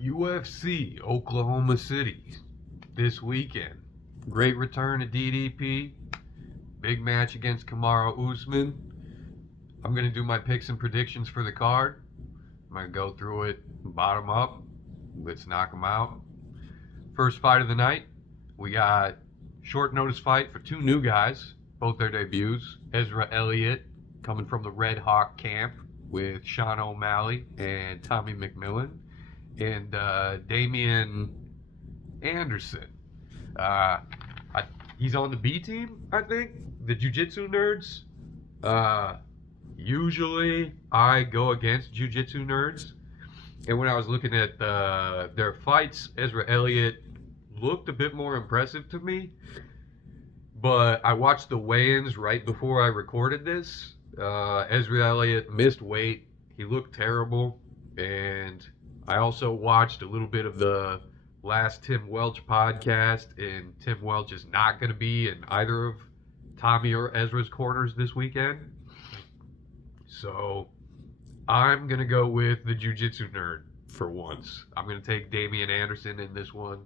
UFC Oklahoma City this weekend. Great return to DDP. Big match against Kamaru Usman. I'm going to do my picks and predictions for the card. I'm going to go through it bottom up. Let's knock them out. First fight of the night, we got short notice fight for two new guys, both their debuts. Ezra Elliott coming from the Red Hawk camp with Sean O'Malley and Tommy McMillan, and Damian Anderson. Uh, he's on the B team, I think, the Jiu-Jitsu nerds. Usually I go against Jiu-Jitsu nerds, and when I was looking at their fights, Ezra Elliott looked a bit more impressive to me. But I watched the weigh-ins right before I recorded this. Ezra Elliott missed weight. He looked terrible. And I also watched a little bit of the last Tim Welch podcast, and Tim Welch is not going to be in either of Tommy or Ezra's corners this weekend. So I'm going to go with the Jiu-Jitsu nerd for once. I'm going to take Damian Anderson in this one.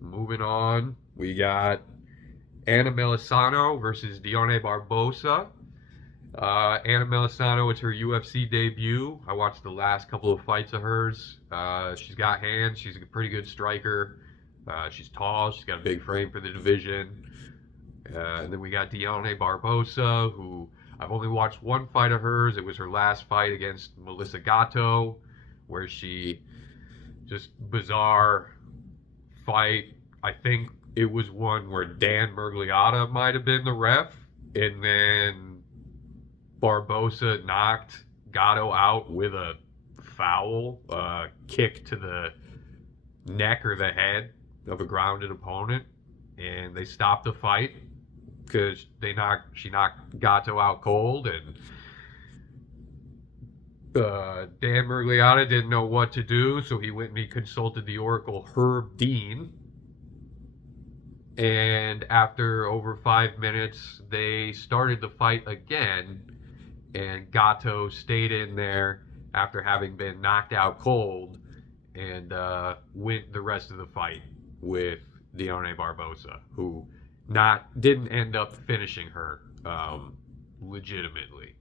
Moving on, we got Anna Melisano versus Dione Barbosa. Anna Melisano, it's her UFC debut. I watched the last couple of fights of hers. She's got hands. She's a pretty good striker. She's tall. She's got a big frame for the division. And then we got Dione Barbosa, who I've only watched one fight of hers. It was her last fight against Melissa Gatto, where she just bizarre fight. I think it was one where Dan Mergliotta might have been the ref, and then Barbosa knocked Gatto out with a foul kick to the neck or the head of a grounded opponent, and they stopped the fight because she knocked Gatto out cold, and Dan Mergliotta didn't know what to do, so he went and he consulted the Oracle Herb Dean. And after over 5 minutes, they started the fight again, and Gatto stayed in there after having been knocked out cold, and went the rest of the fight with Dione Barbosa, who didn't end up finishing her legitimately.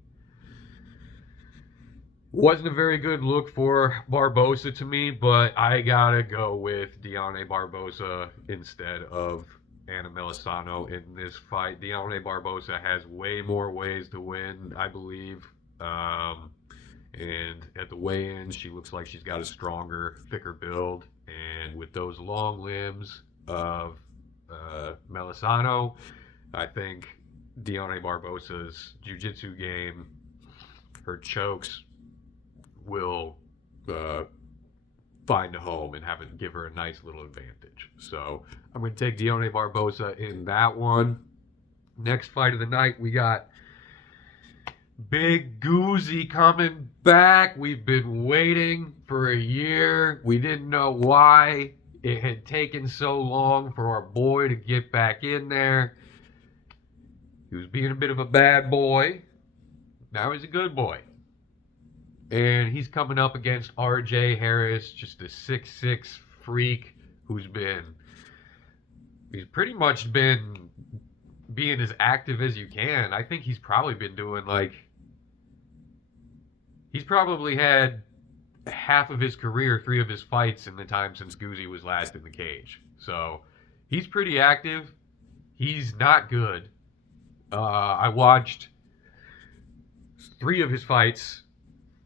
Wasn't a very good look for Barbosa to me, but I gotta go with Dione Barbosa instead of Anna Melisano in this fight. Dione Barbosa has way more ways to win, I believe. And at the weigh-in, she looks like she's got a stronger, thicker build. And with those long limbs of Melisano, I think Dione Barbosa's jiu-jitsu game, her chokes, will find a home and give her a nice little advantage. So I'm going to take Dione Barbosa in that one. Next fight of the night, we got Big Goozy coming back. We've been waiting for a year. We didn't know why it had taken so long for our boy to get back in there. He was being a bit of a bad boy. Now he's a good boy. And he's coming up against RJ Harris, just a 6'6" freak who's pretty much been being as active as you can. I think he's probably been doing he's probably had half of his career, 3 of his fights in the time since Goozy was last in the cage. So he's pretty active. He's not good. I watched 3 of his fights,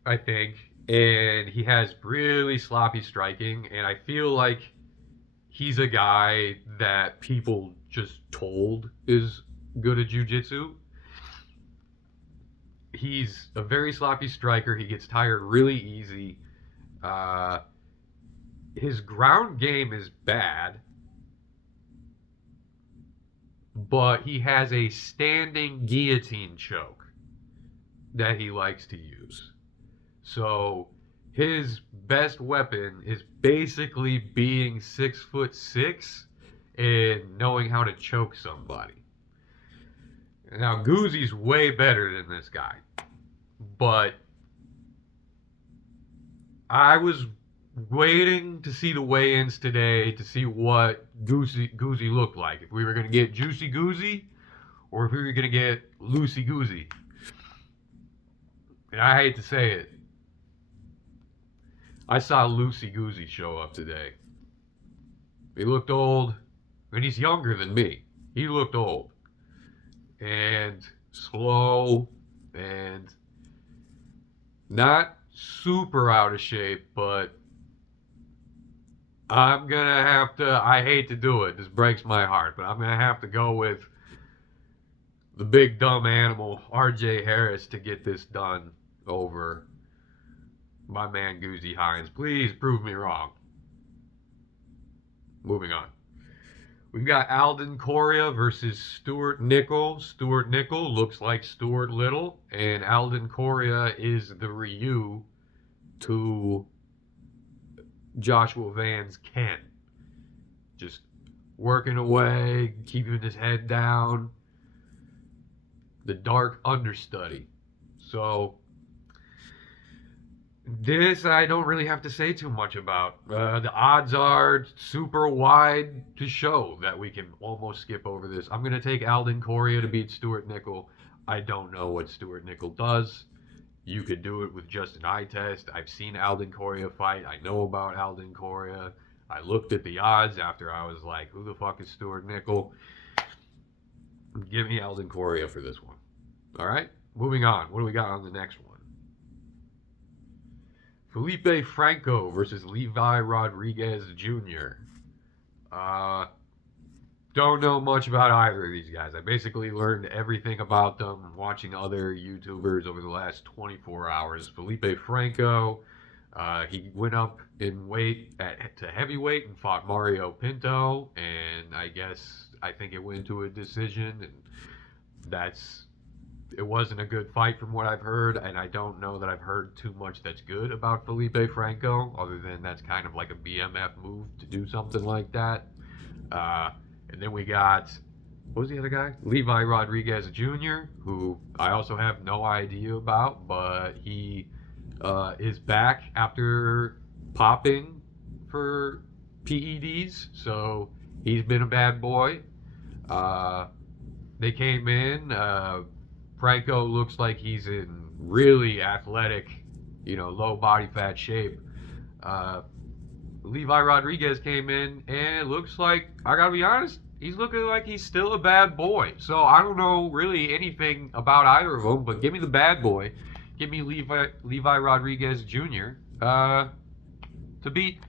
I think, and he has really sloppy striking, and I feel like he's a guy that people just told is good at jiu-jitsu. He's a very sloppy striker. He gets tired really easy. His ground game is bad, but he has a standing guillotine choke that he likes to use. So his best weapon is basically being 6'6" and knowing how to choke somebody. Now Goozy's way better than this guy, but I was waiting to see the weigh-ins today to see what Goosey looked like. If we were gonna get Juicy Goosey or if we were gonna get Loosey Goosey. And I hate to say it, I saw Loosey Goosey show up today. He looked old, and he's younger than me. He looked old and slow and not super out of shape, but I'm gonna have to. I hate to do it. This breaks my heart, but I'm gonna have to go with the big dumb animal, R.J. Harris, to get this done over my man Goosey Hines. Please prove me wrong. Moving on. We've got Alden Coria versus Stuart Nickel. Stuart Nickel looks like Stuart Little, and Alden Coria is the Ryu to Joshua Van's Ken. Just working away, keeping his head down. The dark understudy. So, this I don't really have to say too much about. The odds are super wide to show that we can almost skip over this. I'm going to take Alden Coria to beat Stuart Nickel. I don't know what Stuart Nickel does. You could do it with just an eye test. I've seen Alden Coria fight. I know about Alden Coria. I looked at the odds after I was like, who the fuck is Stuart Nickel? Give me Alden Coria for this one. All right, moving on. What do we got on the next one? Felipe Franco versus Levi Rodriguez Jr. Don't know much about either of these guys. I basically learned everything about them watching other YouTubers over the last 24 hours. Felipe Franco, he went up in weight to heavyweight and fought Mario Pinto, and I think it went to a decision, and it wasn't a good fight from what I've heard, and I don't know that I've heard too much that's good about Felipe Franco, other than that's kind of like a BMF move to do something like that. And then we got, what was the other guy? Levi Rodriguez Jr., who I also have no idea about, but he is back after popping for PEDs, so he's been a bad boy. They came in. Franco looks like he's in really athletic, low body fat shape. Levi Rodriguez came in, and it looks like, I gotta be honest, he's looking like he's still a bad boy. So I don't know really anything about either of them, but give me the bad boy. Give me Levi Rodriguez Jr. To beat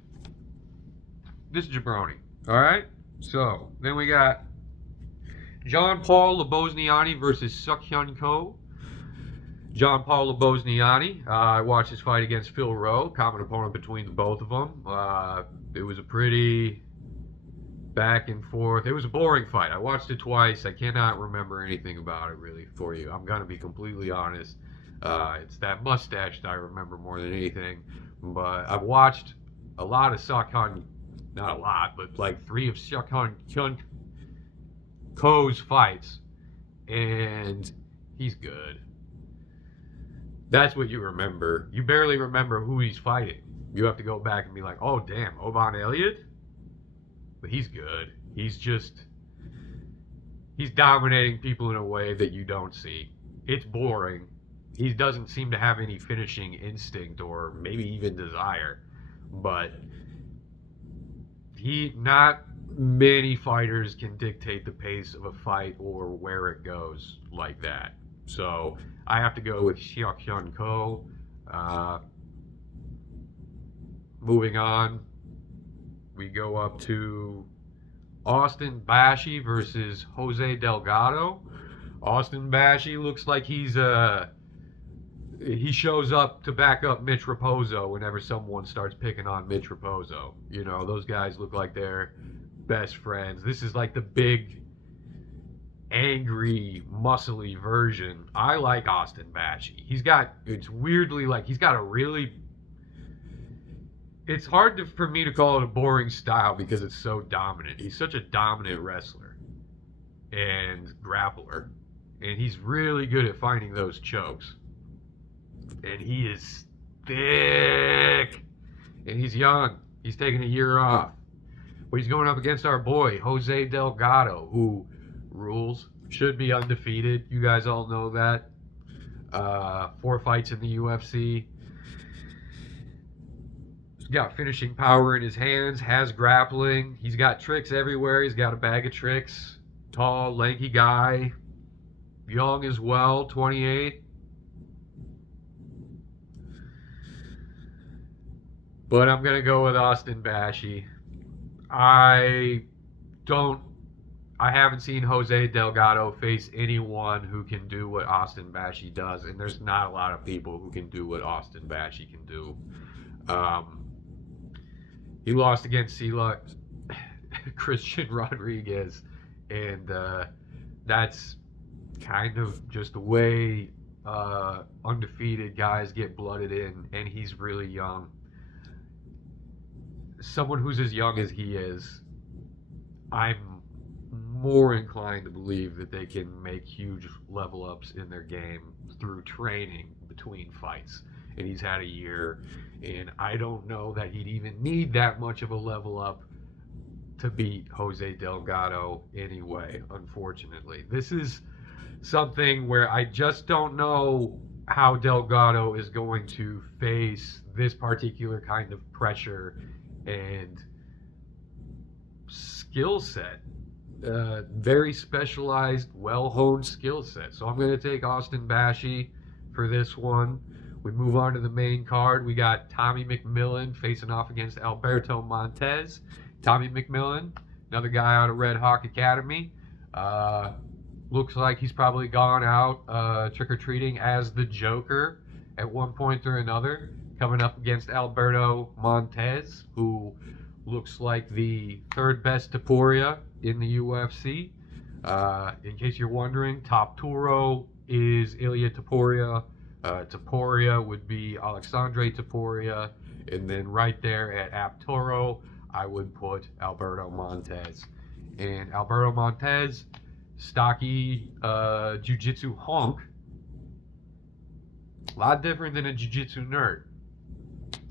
this jabroni. All right. So then we got John Paul Labozniani versus Sukhyun Ko. John Paul Labozniani. I watched his fight against Phil Rowe, common opponent between the both of them. It was a pretty back and forth. It was a boring fight. I watched it twice. I cannot remember anything about it really for you. I'm gonna be completely honest. It's that mustache that I remember more than anything. But I've watched a lot of Sukhyun, not a lot, but like 3 of Sukhyun Ko's fights, and he's good. That's what you remember. You barely remember who he's fighting. You have to go back and be like, oh, damn, Oban Elliott? But he's good. He's dominating people in a way that you don't see. It's boring. He doesn't seem to have any finishing instinct or maybe even desire. But not many fighters can dictate the pace of a fight or where it goes like that. So I have to go with Sukhyun Ko. Moving on, we go up to Austin Bashi versus Jose Delgado. Austin Bashi looks like he shows up to back up Mitch Raposo whenever someone starts picking on Mitch Raposo. Those guys look like they're best friends. This is like the big, angry, muscly version. I like Austin Bashi. He's got a really, it's hard for me to call it a boring style because it's so dominant. He's such a dominant wrestler and grappler, and he's really good at finding those chokes. And he is thick. and he's young. He's taking a year off. But he's going up against our boy, Jose Delgado, who rules, should be undefeated. You guys all know that. 4 fights in the UFC. He's got finishing power in his hands, has grappling. He's got tricks everywhere. He's got a bag of tricks. Tall, lanky guy. Young as well, 28. But I'm going to go with Austin Bashi. I haven't seen Jose Delgado face anyone who can do what Austin Bashi does, and there's not a lot of people who can do what Austin Bashi can do. He lost against Christian Rodriguez, and that's kind of just the way undefeated guys get blooded in, and he's really young. Someone who's as young as he is, I'm more inclined to believe that they can make huge level ups in their game through training between fights. And he's had a year, and I don't know that he'd even need that much of a level up to beat Jose Delgado anyway, unfortunately. This is something where I just don't know how Delgado is going to face this particular kind of pressure and skill set. Very specialized, well-honed skill set. So I'm going to take Austin Bashi for this one. We move on to the main card. We got Tommy McMillan facing off against Alberto Montez. Tommy McMillan, another guy out of Red Hawk Academy. Looks like he's probably gone out trick-or-treating as the Joker at one point or another, coming up against Alberto Montez, who looks like the third best Topuria in the UFC. In case you're wondering, top Turo is Ilia Topuria. Topuria would be Alexandre Topuria. And then right there at Aptoro, I would put Alberto Montez. And Alberto Montez, stocky jiu-jitsu hunk. A lot different than a jiu-jitsu nerd.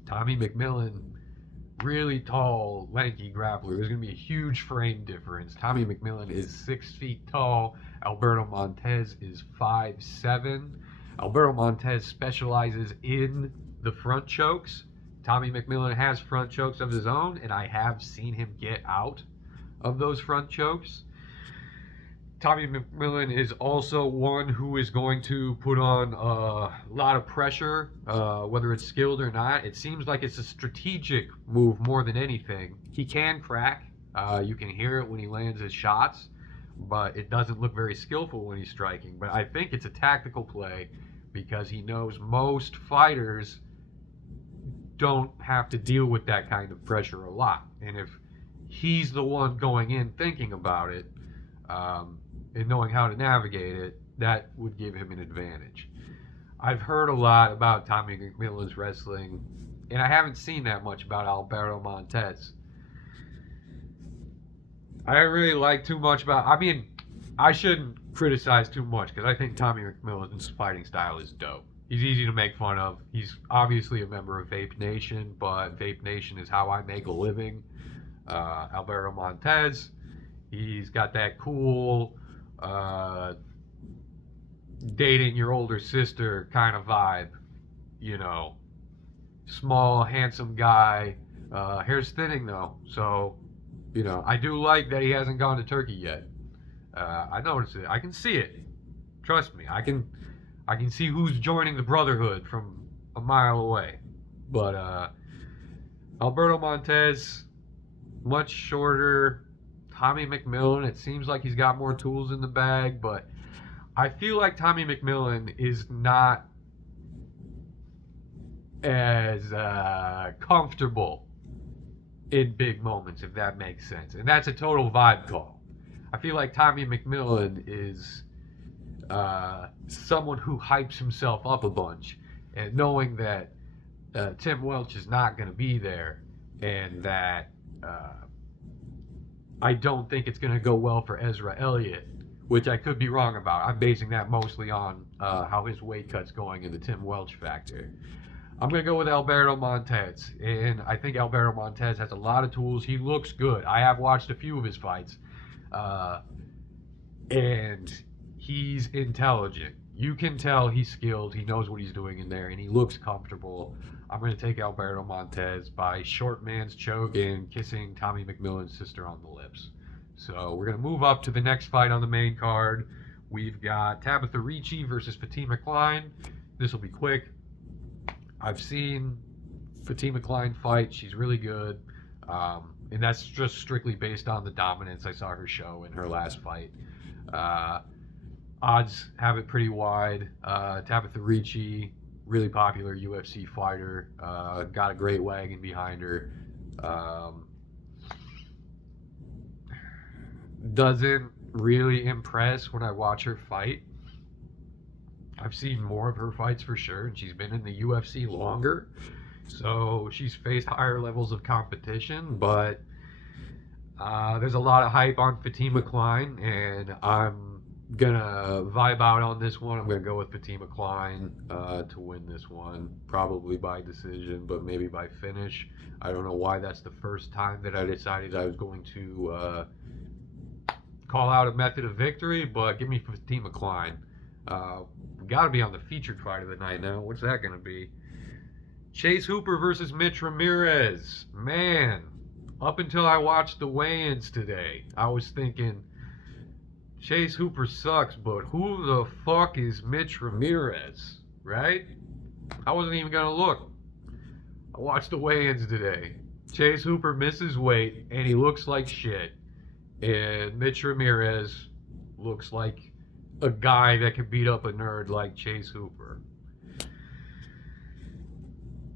Tommy McMillan, really tall, lanky grappler. There's going to be a huge frame difference. Tommy McMillan is 6 feet tall. Alberto Montez is 5'7". Alberto Montez specializes in the front chokes. Tommy McMillan has front chokes of his own, and I have seen him get out of those front chokes. Tommy McMillan is also one who is going to put on a lot of pressure, whether it's skilled or not. It seems like it's a strategic move more than anything. He can crack. You can hear it when he lands his shots, but it doesn't look very skillful when he's striking. But I think it's a tactical play because he knows most fighters don't have to deal with that kind of pressure a lot. And if he's the one going in thinking about it, and knowing how to navigate it, that would give him an advantage. I've heard a lot about Tommy McMillan's wrestling, and I haven't seen that much about Alberto Montez. I don't really like too much about... I mean, I shouldn't criticize too much, because I think Tommy McMillan's fighting style is dope. He's easy to make fun of. He's obviously a member of Vape Nation, but Vape Nation is how I make a living. Alberto Montez, he's got that cool... dating your older sister kind of vibe, you know. Small, handsome guy. Hair's thinning though, so, you know, I do like that he hasn't gone to Turkey yet. I noticed it. I can see it. Trust me, I can see who's joining the Brotherhood from a mile away. But Alberto Montez, much shorter. Tommy McMillan, it seems like he's got more tools in the bag, but I feel like Tommy McMillan is not as comfortable in big moments, if that makes sense. And that's a total vibe call. I feel like Tommy McMillan is someone who hypes himself up a bunch, and knowing that Tim Welch is not going to be there, and that I don't think it's going to go well for Ezra Elliott, which I could be wrong about. I'm basing that mostly on how his weight cut's going in the Tim Welch factor. I'm going to go with Alberto Montez. And I think Alberto Montez has a lot of tools. He looks good. I have watched a few of his fights. And he's intelligent. You can tell he's skilled. He knows what he's doing in there, and he looks comfortable. I'm going to take Alberto Montez by short man's choke and kissing Tommy McMillan's sister on the lips. So we're going to move up to the next fight on the main card. We've got Tabitha Ricci versus Fatima Klein. This will be quick. I've seen Fatima Klein fight. She's really good. And that's just strictly based on the dominance I saw her show in her last fight. Odds have it pretty wide. Tabitha Ricci, really popular UFC fighter. Got a great wagon behind her. Doesn't really impress when I watch her fight. I've seen more of her fights for sure, and she's been in the UFC longer. So she's faced higher levels of competition, but there's a lot of hype on Fatima Klein, and I'm gonna vibe out on this one. I'm gonna go with Fatima Klein to win this one, probably by decision, but maybe by finish. I don't know why that's the first time that I decided I was going to call out a method of victory, but give me Fatima Klein. We gotta be on the featured fight of the night now. What's that gonna be? Chase Hooper versus Mitch Ramirez. Man, up until I watched the weigh-ins today, I was thinking, Chase Hooper sucks, but who the fuck is Mitch Ramirez, right? I wasn't even gonna look. I watched the weigh-ins today. Chase Hooper misses weight, and he looks like shit. And Mitch Ramirez looks like a guy that could beat up a nerd like Chase Hooper.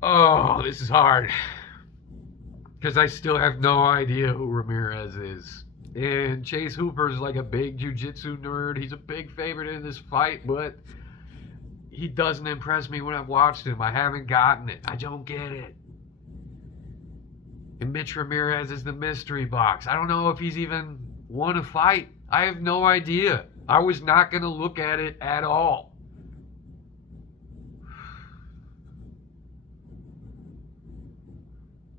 Oh, this is hard. Because I still have no idea who Ramirez is. And Chase Hooper is like a big jiu-jitsu nerd. He's a big favorite in this fight, but he doesn't impress me when I've watched him. I haven't gotten it. I don't get it. And Mitch Ramirez is the mystery box. I don't know if he's even won a fight. I have no idea. I was not going to look at it at all.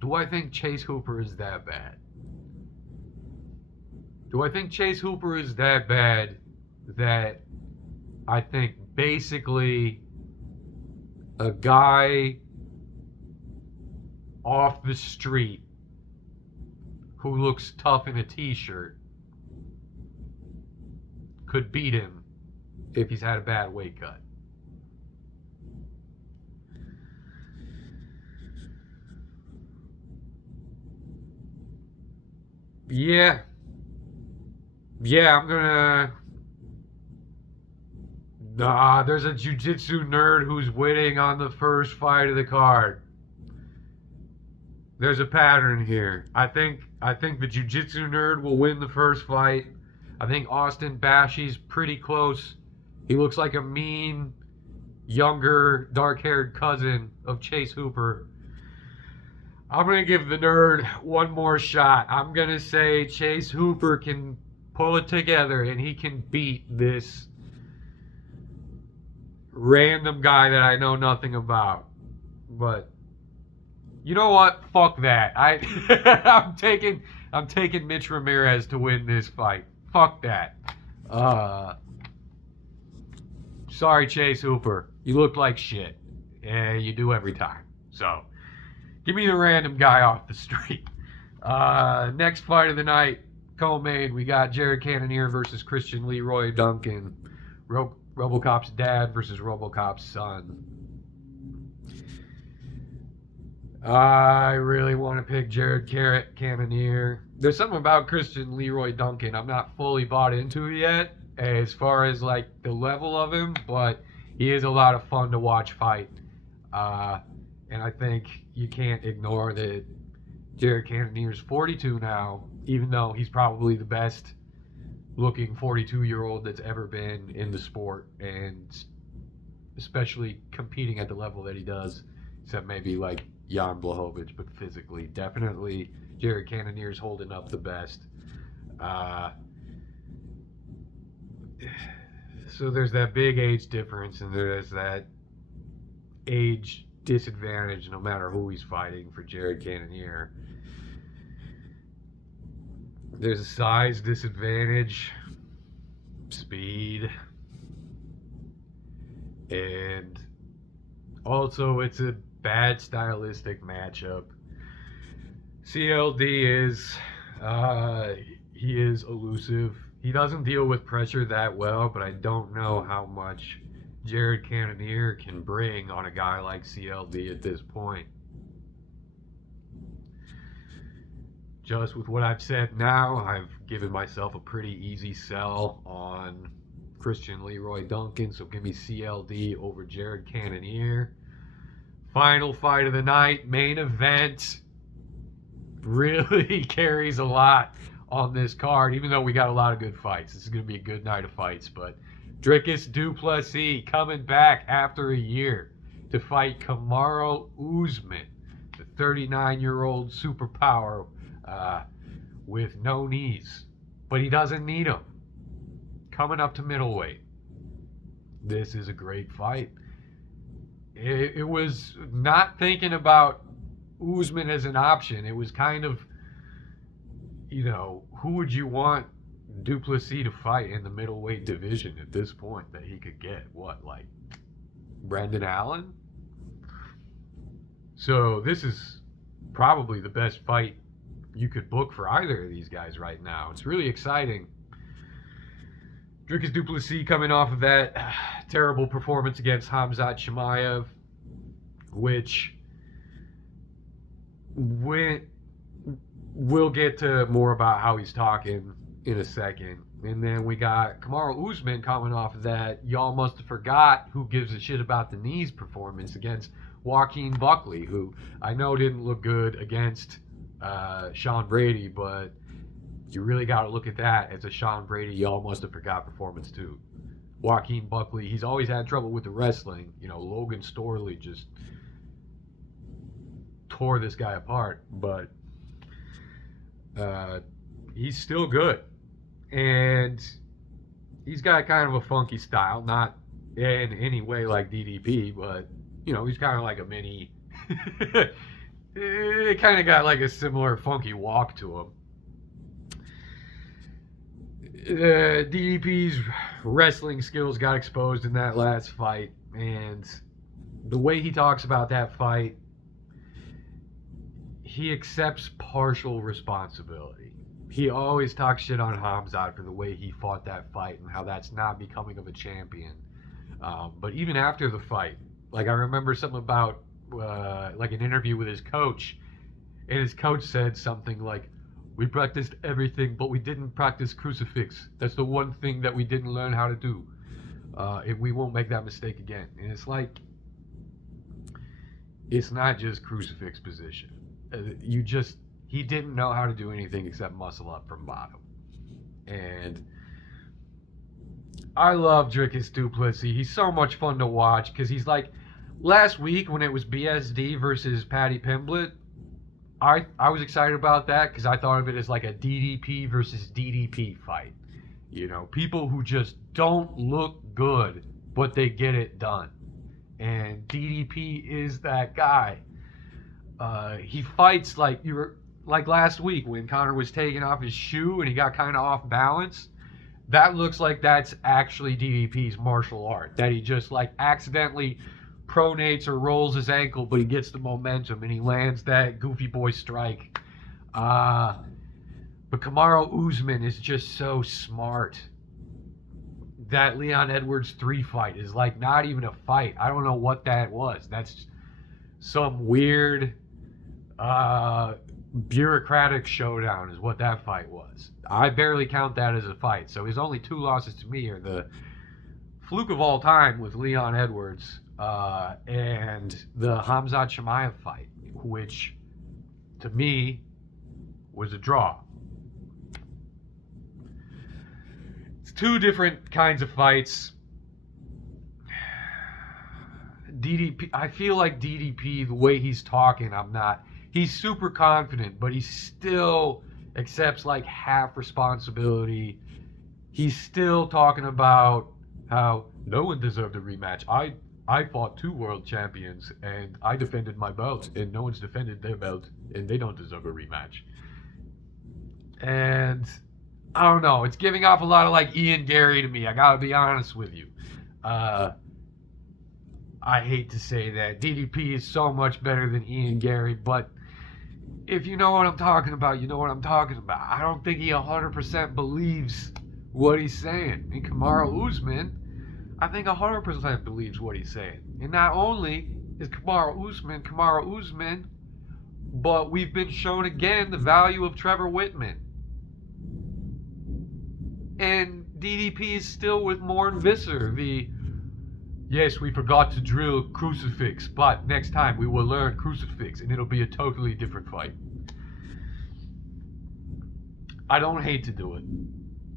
Do I think Chase Hooper is that bad? Do I think Chase Hooper is that bad that I think basically a guy off the street who looks tough in a t-shirt could beat him if he's had a bad weight cut? Yeah. Yeah, I'm gonna... Nah, there's a jiu-jitsu nerd who's winning on the first fight of the card. There's a pattern here. I think the jiu-jitsu nerd will win the first fight. I think Austin Bashi's pretty close. He looks like a mean, younger, dark-haired cousin of Chase Hooper. I'm going to give the nerd one more shot. I'm going to say Chase Hooper can pull it together and he can beat this random guy that I know nothing about. But you know what? Fuck that. I'm taking Mitch Ramirez to win this fight. Fuck that. Sorry, Chase Hooper. You look like shit. And you do every time. So, give me the random guy off the street. Next fight of the night, co-main, we got Jared Cannonier versus Christian Leroy Duncan. RoboCop's dad versus RoboCop's son. I really want to pick Jared Cannonier. There's something about Christian Leroy Duncan I'm not fully bought into yet, as far as like the level of him, but he is a lot of fun to watch fight. And I think you can't ignore that Jared Cannonier's 42 now, even though he's probably the best looking 42-year-old that's ever been in the sport, and especially competing at the level that he does, except maybe like Jan Blachowicz, but physically, definitely Jared Cannonier's holding up the best. So there's that big age difference, and there's that age disadvantage no matter who he's fighting for Jared Cannonier. There's a size disadvantage, speed, and also it's a bad stylistic matchup. CLD is he is elusive. He doesn't deal with pressure that well, but I don't know how much Jared Cannonier can bring on a guy like CLD at this point. Just with what I've said now, I've given myself a pretty easy sell on Christian Leroy Duncan, so give me CLD over Jared Cannonier. Final fight of the night, main event. Really carries a lot on this card, even though we got a lot of good fights. This is going to be a good night of fights, but Dricus du Plessis coming back after a year to fight Kamaru Usman, the 39-year-old superpower with no knees, but he doesn't need them. Coming up to middleweight. This is a great fight. It was not thinking about Usman as an option. It was kind of, who would you want du Plessis to fight in the middleweight division at this point that he could get? What, like Brendan Allen? So this is probably the best fight you could book for either of these guys right now. It's really exciting. Dricus du Plessis coming off of that terrible performance against Khamzat Chimaev, which we'll get to more about how he's talking in a second. And then we got Kamaru Usman coming off of that y'all must have forgot who gives a shit about the knees performance against Joaquin Buckley, who I know didn't look good against Sean Brady, but you really got to look at that as a Sean Brady y'all must have forgot performance too. Joaquin Buckley, he's always had trouble with the wrestling. Logan Storley just tore this guy apart, but he's still good. And he's got kind of a funky style, not in any way like DDP, but, he's kind of like a mini... It kind of got like a similar funky walk to him. DDP's wrestling skills got exposed in that last fight, and the way he talks about that fight, he accepts partial responsibility. He always talks shit on Khamzat for the way he fought that fight and how that's not becoming of a champion. But even after the fight, like I remember something about like an interview with his coach, and his coach said something like, "We practiced everything, but we didn't practice crucifix. That's the one thing that we didn't learn how to do. We won't make that mistake again." And it's like, it's not just crucifix position. He didn't know how to do anything except muscle up from bottom. And I love Dricus du Plessis. He's so much fun to watch because he's like, last week when it was BSD versus Paddy Pimblett, I was excited about that because I thought of it as like a DDP versus DDP fight. People who just don't look good, but they get it done. And DDP is that guy. He fights like last week when Conor was taking off his shoe and he got kind of off balance. That looks like that's actually DDP's martial art. That he just like accidentally pronates or rolls his ankle, but he gets the momentum and he lands that goofy boy strike. But Kamaru Usman is just so smart. That Leon Edwards 3 fight is like not even a fight. I don't know what that was. That's some weird bureaucratic showdown is what that fight was. I barely count that as a fight. So his only 2 losses to me are the fluke of all time with Leon Edwards and the Khamzat Chimaev fight, which to me was a draw. It's 2 different kinds of fights. DDP, I feel like DDP, the way he's talking, he's super confident, but he still accepts like half responsibility. He's still talking about how no one deserved a rematch. I fought 2 world champions and I defended my belt, and no one's defended their belt, and they don't deserve a rematch. And I don't know. It's giving off a lot of like Ian Gary to me. I gotta be honest with you. Uh, I hate to say that DDP is so much better than Ian Gary, but if you know what I'm talking about, you know what I'm talking about. I don't think he 100% believes what he's saying. And Kamaru Usman, I think 100% believes what he's saying. And not only is Kamaru Usman, but we've been shown again the value of Trevor Whitman. And DDP is still with Morn Visser, yes, we forgot to drill crucifix, but next time we will learn crucifix, and it'll be a totally different fight. I don't hate to do it,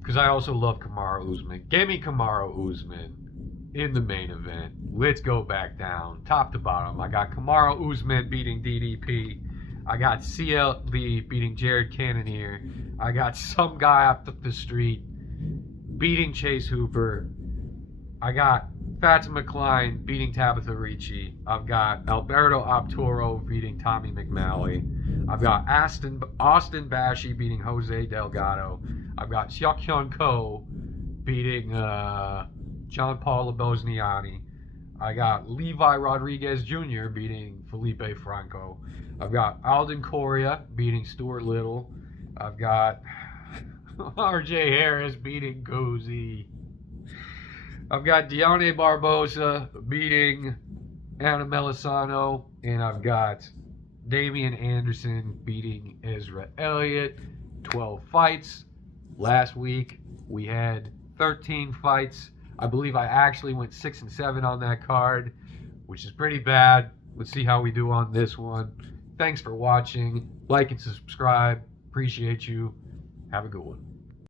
because I also love Kamaru Usman. Give me Kamaru Usman in the main event. Let's go back down, top to bottom. I got Kamaru Usman beating DDP. I got CLB beating Jared Cannonier. I got some guy up the street beating Chase Hooper. I got Fatima Klein beating Tabitha Ricci. I've got Alberto Arturo beating Tommy McMalley. I've got Austin Bashi beating Jose Delgado. I've got Seokhyun Ko beating John Paul Bosniani. I got Levi Rodriguez Jr. beating Felipe Franco. I've got Alden Correa beating Stuart Little. I've got RJ Harris beating Cozy. I've got Deontay Barbosa beating Anna Melisano, and I've got Damian Anderson beating Ezra Elliott. 12 fights. Last week we had 13 fights. I believe I actually went 6-7 on that card, which is pretty bad. Let's see how we do on this one. Thanks for watching. Like and subscribe. Appreciate you. Have a good one.